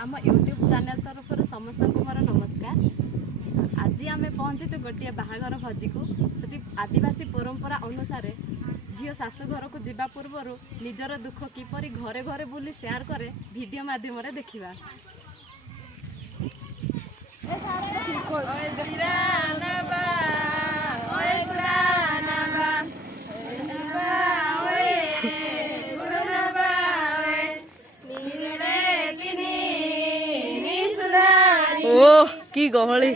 आम YouTube channel तरफ समस्त को मोर नमस्कार। आज आम पहुँचीचु गोटे बाहागर भोजी को से आदिवासी परंपरा अनुसार झील शाशु घर को जीवा पूर्व निजर दुख किपरि घरे घरे बुली शेयर करे वीडियो माध्यम देखा। ओ की गहली